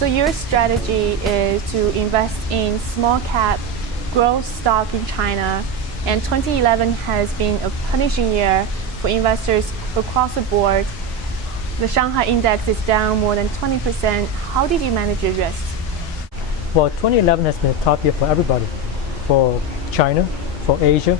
So your strategy is to invest in small cap growth stock in China, and 2011 has been a punishing year for investors across the board. The Shanghai index is down more than 20%. How did you manage your risks? Well, 2011 has been a tough year for everybody, for China, for Asia,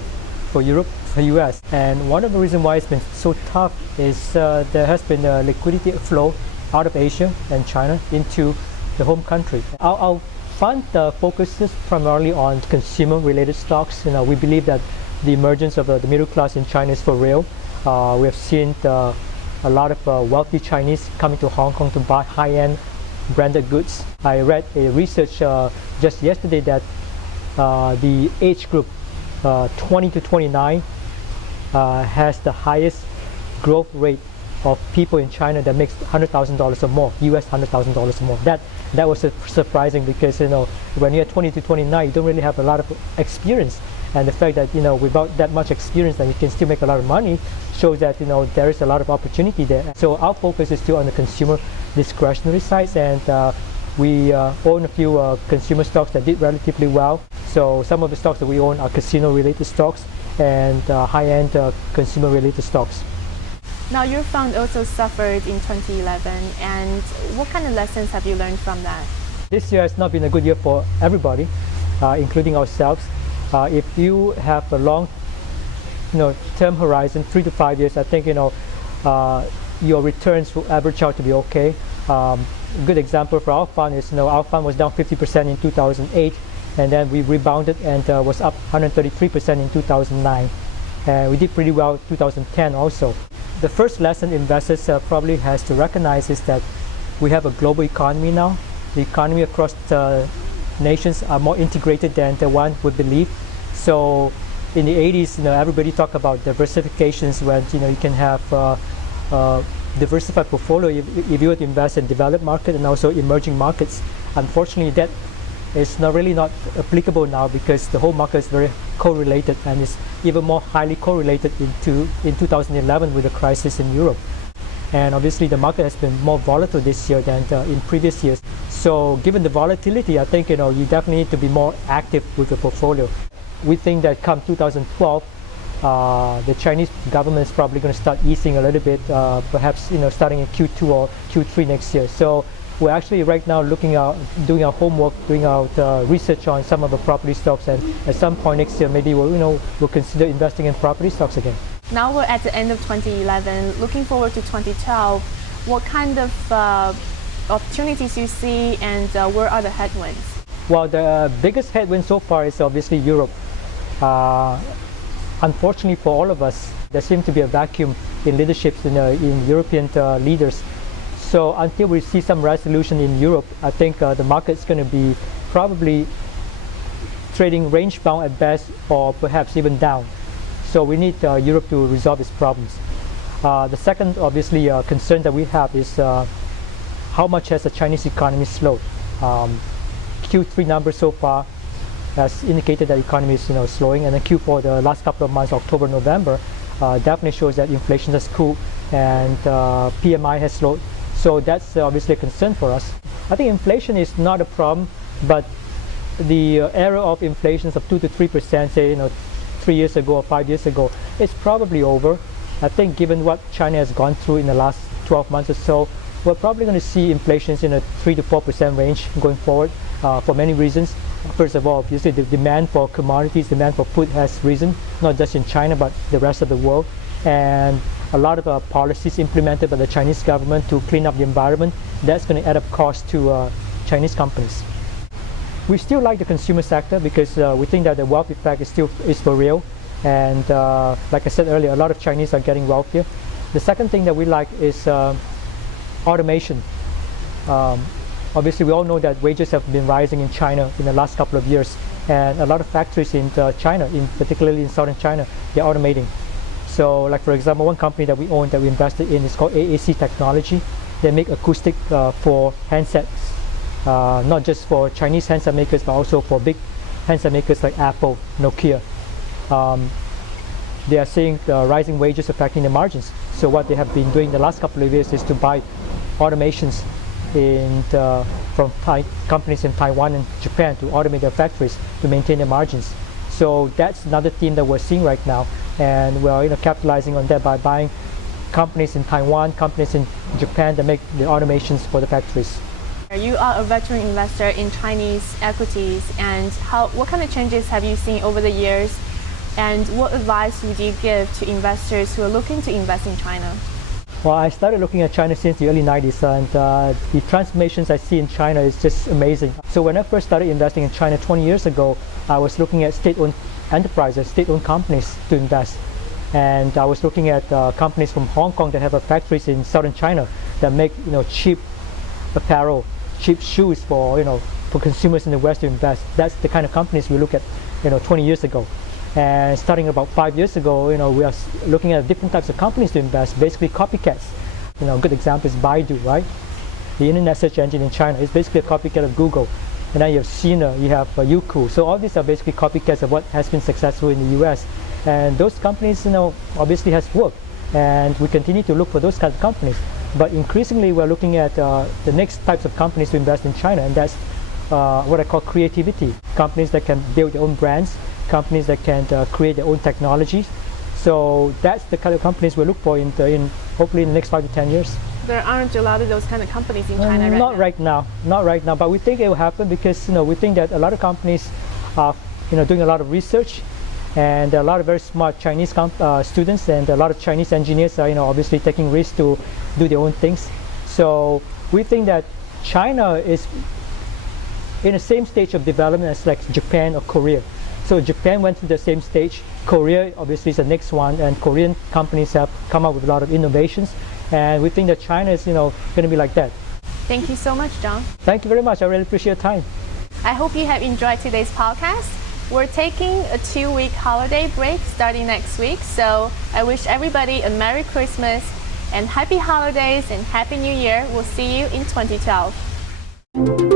for Europe, for US. And one of the reasons why it's been so tough is there has been a liquidity flow out of Asia and China into the home country. Our fund focuses primarily on consumer-related stocks. We believe that the emergence of the middle class in China is for real. We have seen a lot of wealthy Chinese coming to Hong Kong to buy high-end branded goods. I read a research just yesterday that the age group 20 to 29 has the highest growth rate of people in China that makes $100,000 or more, US $100,000 or more. That was surprising because when you're 20 to 29, you don't really have a lot of experience, and the fact that without that much experience, that you can still make a lot of money shows that there is a lot of opportunity there. So our focus is still on the consumer discretionary side, and we own a few consumer stocks that did relatively well. So some of the stocks that we own are casino-related stocks and high-end consumer-related stocks. Now your fund also suffered in 2011, and what kind of lessons have you learned from that? This year has not been a good year for everybody, including ourselves. If you have a long term horizon, 3 to 5 years, I think your returns will average out to be okay. A good example for our fund is our fund was down 50% in 2008, and then we rebounded and was up 133% in 2009. And we did pretty well in 2010 also. The first lesson investors probably has to recognize is that we have a global economy now. The economy across the nations are more integrated than the one would believe. So in the 80s, everybody talked about diversifications when you can have diversified portfolio if you were to invest in developed market and also emerging markets. Unfortunately, that is really not applicable now because the whole market is very correlated, and is even more highly correlated in 2011 with the crisis in Europe. And obviously the market has been more volatile this year than in previous years. So given the volatility, I think you definitely need to be more active with the portfolio. We think that come 2012, the Chinese government is probably going to start easing a little bit, perhaps starting in Q2 or Q3 next year. So we're actually right now doing our homework, doing our research on some of the property stocks, and at some point next year, maybe we'll consider investing in property stocks again. Now we're at the end of 2011. Looking forward to 2012, what kind of opportunities you see, and where are the headwinds? Well, the biggest headwind so far is obviously Europe. Unfortunately for all of us, there seems to be a vacuum in leadership in European leaders. So until we see some resolution in Europe, I think the market's going to be probably trading range bound at best, or perhaps even down. So we need Europe to resolve its problems. The second, obviously, concern that we have is how much has the Chinese economy slowed. Q3 numbers so far has indicated that the economy is slowing, and then Q4, the last couple of months, October, November, definitely shows that inflation has cooled and PMI has slowed. So that's obviously a concern for us. I think inflation is not a problem, but the era of inflation of 2 to 3%, say 3 years ago or 5 years ago, is probably over. I think given what China has gone through in the last 12 months or so, we're probably going to see inflations in a 3 to 4% range going forward for many reasons. First of all, obviously the demand for commodities, demand for food has risen, not just in China but the rest of the world. And a lot of policies implemented by the Chinese government to clean up the environment, that's going to add up costs to Chinese companies. We still like the consumer sector because we think that the wealth effect is for real. And like I said earlier, a lot of Chinese are getting wealthier. The second thing that we like is automation. Obviously, we all know that wages have been rising in China in the last couple of years, and a lot of factories in China, particularly in southern China, they're automating. So, like for example, one company that we own, that we invested in, is called AAC Technology. They make acoustic for handsets, not just for Chinese handset makers, but also for big handset makers like Apple, Nokia. They are seeing rising wages affecting the margins. So what they have been doing the last couple of years is to buy automations from companies in Taiwan and Japan to automate their factories to maintain their margins. So that's another theme that we're seeing right now, and we're capitalizing on that by buying companies in Taiwan, companies in Japan that make the automations for the factories. You are a veteran investor in Chinese equities, and what kind of changes have you seen over the years, and what advice would you give to investors who are looking to invest in China? Well, I started looking at China since the early 90s, and the transformations I see in China is just amazing. So when I first started investing in China 20 years ago, I was looking at state-owned enterprises, state-owned companies to invest. And I was looking at companies from Hong Kong that have factories in southern China that make cheap apparel, cheap shoes for consumers in the West to invest. That's the kind of companies we look at 20 years ago. And starting about 5 years ago, we are looking at different types of companies to invest, basically copycats. A good example is Baidu, right? The internet search engine in China is basically a copycat of Google. And then you have Sina, you have Youku. So all these are basically copycats of what has been successful in the US. And those companies, obviously has worked. And we continue to look for those kinds of companies. But increasingly, we're looking at the next types of companies to invest in China, and that's what I call creativity. Companies that can build their own brands, companies that can create their own technologies. So that's the kind of companies we look for in hopefully in the next 5 to 10 years. There aren't a lot of those kind of companies in China right now. Not right now, but we think it will happen because we think that a lot of companies are doing a lot of research, and a lot of very smart Chinese students and a lot of Chinese engineers are obviously taking risks to do their own things. So we think that China is in the same stage of development as like Japan or Korea. So Japan went through the same stage. Korea obviously is the next one, and Korean companies have come up with a lot of innovations, and we think that China is going to be like that. Thank you so much, John. Thank you very much. I really appreciate your time. I hope you have enjoyed today's podcast. We're taking a 2-week holiday break starting next week, so I wish everybody a Merry Christmas and Happy Holidays and Happy New Year. We'll see you in 2012.